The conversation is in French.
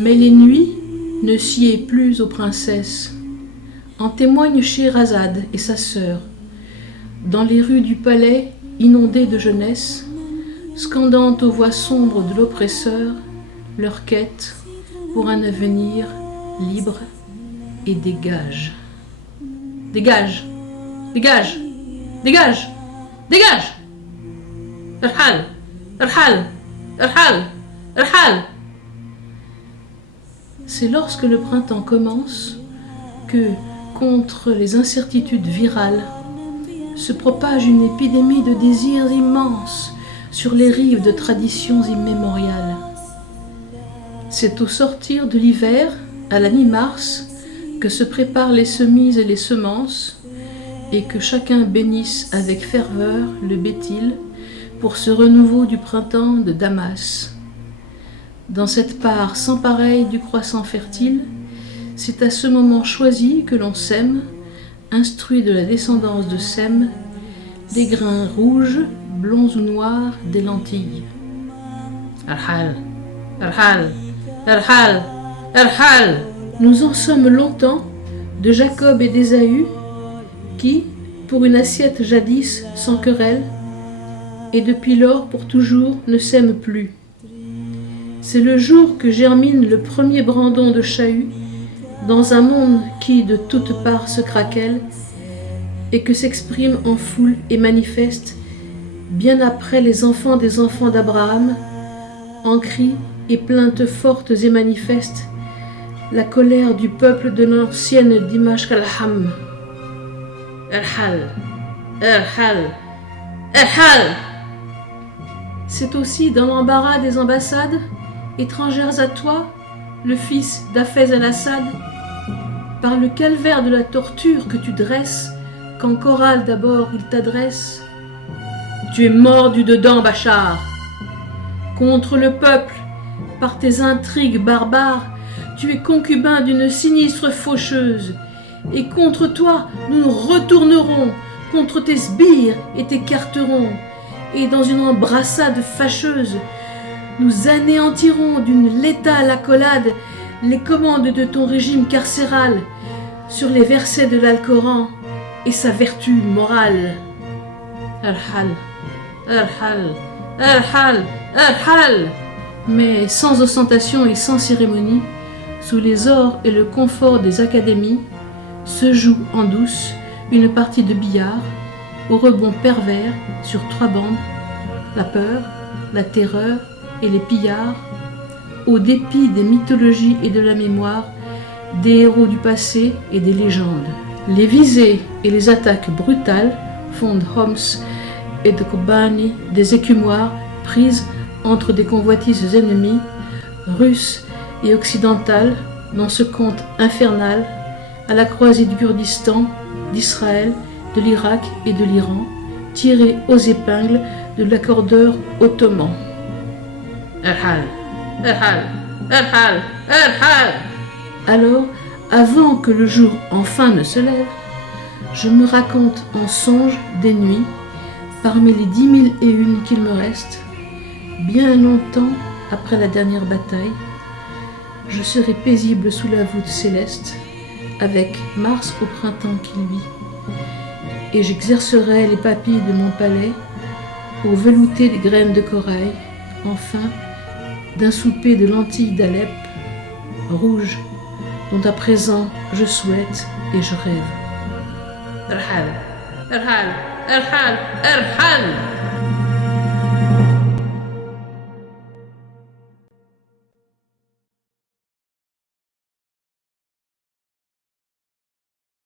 Mais les nuits ne sied plus aux princesses. En témoignent Scheherazade et sa sœur, dans les rues du palais inondées de jeunesse, scandant aux voix sombres de l'oppresseur leur quête pour un avenir libre et des gages. Dégage, dégage, dégage, dégage! Erhal, erhal, erhal, erhal! C'est lorsque le printemps commence que, contre les incertitudes virales, se propage une épidémie de désirs immenses sur les rives de traditions immémoriales. C'est au sortir de l'hiver, à la mi-mars, que se préparent les semis et les semences, et que chacun bénisse avec ferveur le Béthil pour ce renouveau du printemps de Damas. Dans cette part sans pareille du croissant fertile, c'est à ce moment choisi que l'on sème, instruit de la descendance de Sem, des grains rouges, blonds ou noirs des lentilles. Arhal, Arhal, Arhal, Arhal! Nous en sommes longtemps de Jacob et d'Ésaü qui, pour une assiette jadis sans querelle, et depuis lors pour toujours ne s'aiment plus. C'est le jour que germine le premier brandon de chahut dans un monde qui de toutes parts se craquelle et que s'exprime en foule et manifeste bien après les enfants des enfants d'Abraham, en cris et plaintes fortes et manifestes, la colère du peuple de l'ancienne Dimash al-Ham. Erhal, Erhal, Erhal! C'est aussi dans l'embarras des ambassades, étrangères à toi, le fils d'Hafez al-Assad, par le calvaire de la torture que tu dresses, qu'en chorale d'abord il t'adresse. Tu es mordu dedans, Bachar. Contre le peuple, par tes intrigues barbares, tu es concubin d'une sinistre faucheuse, et contre toi nous nous retournerons, contre tes sbires et tes carterons, et dans une embrassade fâcheuse, nous anéantirons d'une létale accolade les commandes de ton régime carcéral sur les versets de l'Alcoran et sa vertu morale. Erhal, Erhal, Erhal, Erhal! Mais sans ostentation et sans cérémonie, sous les ors et le confort des académies, se joue en douce une partie de billard, au rebond pervers sur 3 bandes, la peur, la terreur et les pillards, au dépit des mythologies et de la mémoire, des héros du passé et des légendes. Les visées et les attaques brutales fondent Homs et de Kobani, des écumoires prises entre des convoitises ennemies, russes et occidentales, dans ce conte infernal, à la croisée du Kurdistan, d'Israël, de l'Irak et de l'Iran, tiré aux épingles de l'accordeur ottoman. Erhal, Erhal, Erhal, Erhal! Alors, avant que le jour enfin ne se lève, je me raconte en songe des nuits, parmi les 10 000 et une qu'il me reste, bien longtemps après la dernière bataille, je serai paisible sous la voûte céleste, avec Mars au printemps qui luit, et j'exercerai les papilles de mon palais au velouter des graines de corail, enfin, d'un souper de lentilles d'Alep, rouges, dont à présent je souhaite et je rêve. Erhal, Erhal, Erhal, Erhal!